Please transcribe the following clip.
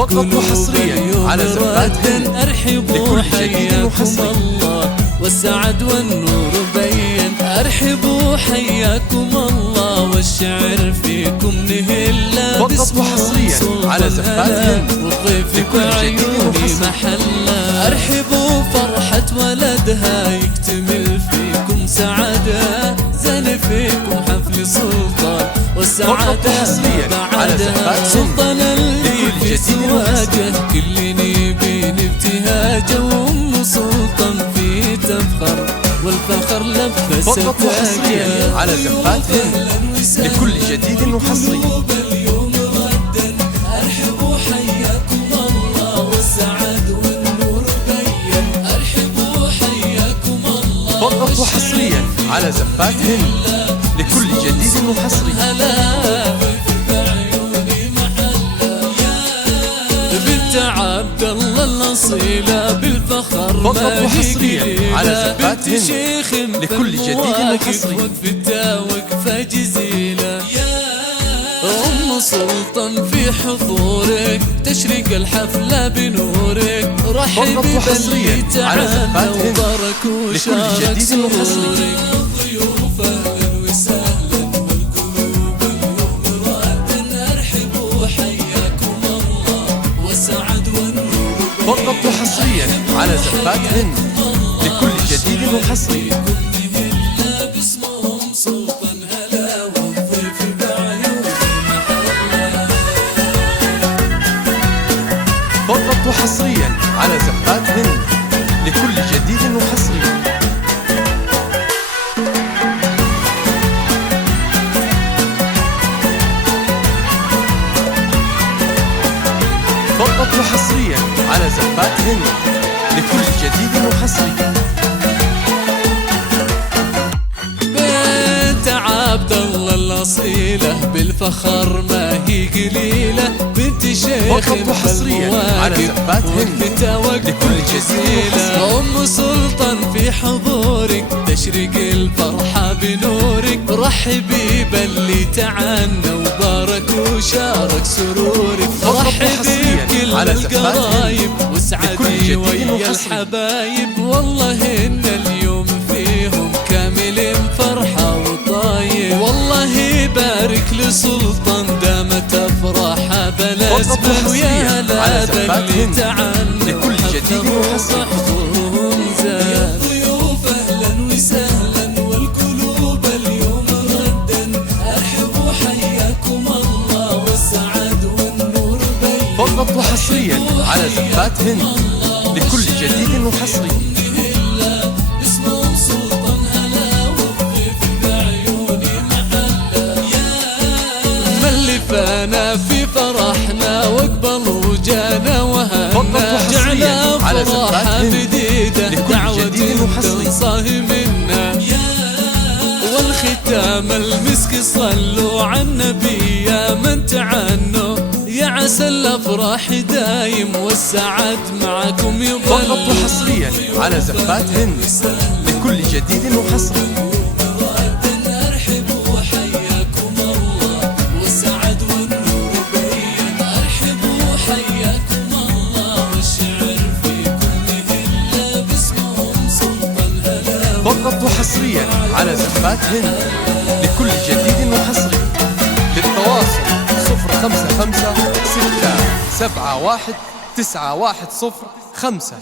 فقط وحصريا على زفات هند. أرحبوا حياكم الله والسعد والنور بين. أرحبوا حياكم الله والشعر فيكم نهلا. فقط وحصريا على زفات هند والضيف بعيوني محلا. أرحبوا فرحة ولدها يكتمل فيكم سعادة. زين فيكم حفل سلطان والسعادة بعدها. سلطان اللي في سواجه كل نبي ابتهاجه. وأم سلطان في تفخر والفخر لبس فقط وحصريا على زفات هند لكل جديد وحصري. اليوم غدا أرحبوا حياكم الله والسعد والنور بين. أرحبوا حياكم الله فقط وحصريا على زفات هند لكل جديد وحصري. بنت عبد الله الأصيلة بالفخر فقط وحصريا على زفات هند لكل جديد وحصري. وقفتها وقفة جزيلة. أم سلطان في حضورك تشرق الحفلة بنورك. رحبي باللي تعالى وبارك وشارك سرورك. ضيوف أهلا وسهلا والقلوب اليوم رادا. أرحبوا حياكم الله والسعد والنور بين. فقط وحصريا على زفات هند لكل جديد وحصري. باسمهم سلطان هلا والضيف بعيوني محلا. فقط وحصريا على زفات هند لكل جديد وحصري. فقط وحصريا على زفات هند لكل جديد وحصري. بنت عبد الله الأصيلة بالفخر ما هي قليلة. بنت شيخ فقط وحصريا على زفات هند لكل جديد وحصري. أم سلطان في حضورك تشرق الفرحة بنورك. رحبي باللي تعانى وبارك وشارك سرورك. رحبي بكل القرايب واسعدي ويا الحبايب. والله إن اليوم فيهم كامل فرحة وطايب. والله بارك لسلطان دامت أفراحها بلا زمن. ويا هلا باللي تعانى لكل جديد وحصري. وحضورهم زاد. ضيوف أهلا وسهلا والقلوب اليوم غدا. أرحبوا حياكم الله والسعد والنور بين. فقط وحصريا على زفات هند لكل جديد وحصري. اسمهم سلطان هلا والضيف بعيوني محلا. ملفانا في فرحنا واقبل وجانا وهنا. جعل أفراح جديدة دعوة تنصاه منا. والختام المسك صلوا على النبي يا من تعنوا. يا عسى الأفراح دايم والسعد معكم يظل. فقط وحصريا على زفات هند لكل جديد وحصري. أرحبوا حياكم الله والسعد والنور بين. أرحبوا حياكم الله والشعر فيكم نهلا. باسمهم سلطان هلا. فقط وحصريا على زفات هند لكل جديد وحصري. للتواصل 055 671 910 5.